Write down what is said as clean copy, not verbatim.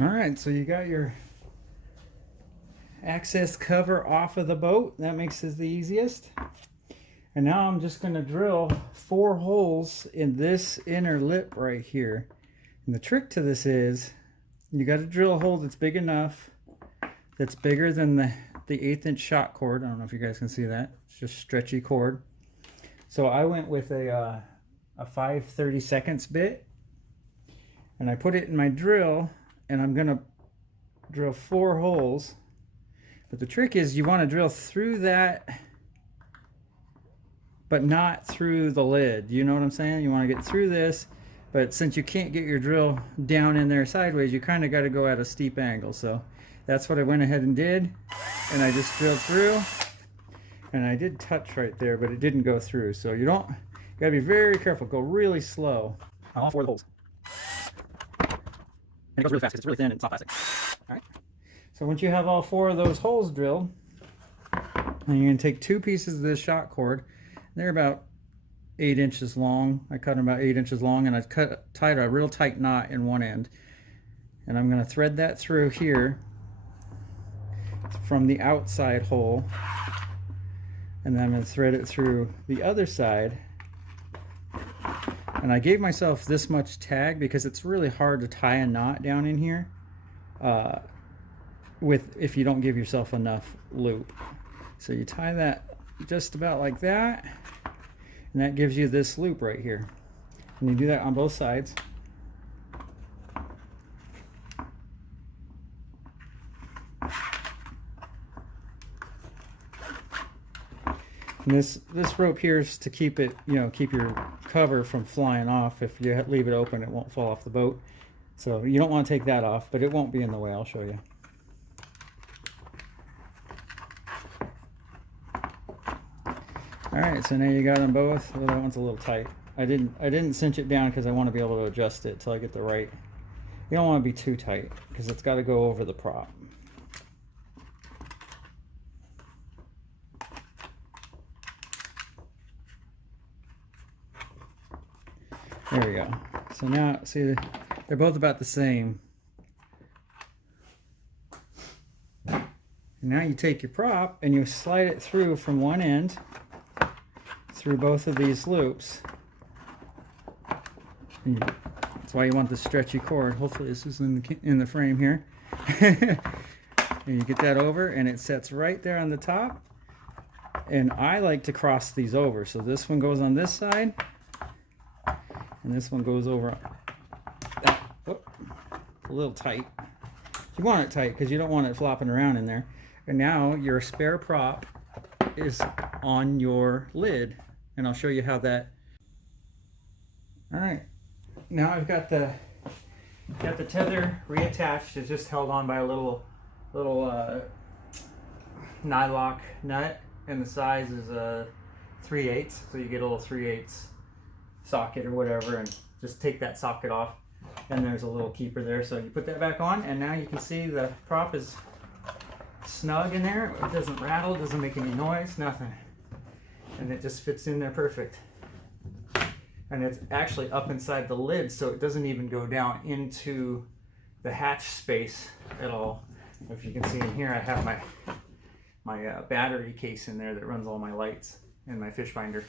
All right, so you got your access cover off of the boat. That makes it the easiest. And now I'm just going to drill 4 holes in this inner lip right here. And the trick to this is you got to drill a hole that's big enough, that's bigger than the 1/8 inch shot cord. I don't know if you guys can see that. It's just stretchy cord. So I went with a 5/32 bit, and I put it in my drill, and I'm going to drill 4 holes. But the trick is you want to drill through that, but not through the lid. You know what I'm saying? You want to get through this, but since you can't get your drill down in there sideways, you kind of got to go at a steep angle. So that's what I went ahead and did, and I just drilled through, and I did touch right there, but it didn't go through. So you gotta be very careful. Go really slow on all 4 of the holes. And it goes really fast because it's really thin and it's not plastic. All right. So once you have all 4 of those holes drilled, then you're going to take 2 pieces of this shot cord. They're about 8 inches long. I cut them about 8 inches long, and I tied a real tight knot in one end. And I'm going to thread that through here from the outside hole. And then I'm going to thread it through the other side. And I gave myself this much tag because it's really hard to tie a knot down in here. If you don't give yourself enough loop. So you tie that just about like that, and that gives you this loop right here. And you do that on both sides. And this rope here is to keep it, keep your cover from flying off. If you leave it open, it won't fall off the boat. So you don't want to take that off, but it won't be in the way. I'll show you. All right, so now you got them both. Well, that one's a little tight. I didn't cinch it down because I want to be able to adjust it till I get the right. You don't want to be too tight because it's got to go over the prop. There we go. So now, see, they're both about the same. And now you take your prop and you slide it through from one end through both of these loops. And that's why you want the stretchy cord. Hopefully this is in the frame here. And you get that over, and it sets right there on the top. And I like to cross these over. So this one goes on this side, and this one goes over. Whoop, a little tight. You want it tight because you don't want it flopping around in there. And now your spare prop is on your lid, and I'll show you how that. All right, now I've got the tether reattached. It's just held on by a little nylock nut, and the size is 3/8, so you get a little 3/8 socket or whatever, and just take that socket off, and there's a little keeper there. So you put that back on, and now you can see the prop is snug in there. It doesn't rattle, doesn't make any noise, nothing. And it just fits in there perfect. And it's actually up inside the lid, so it doesn't even go down into the hatch space at all. If you can see in here, I have my battery case in there that runs all my lights and my fish finder.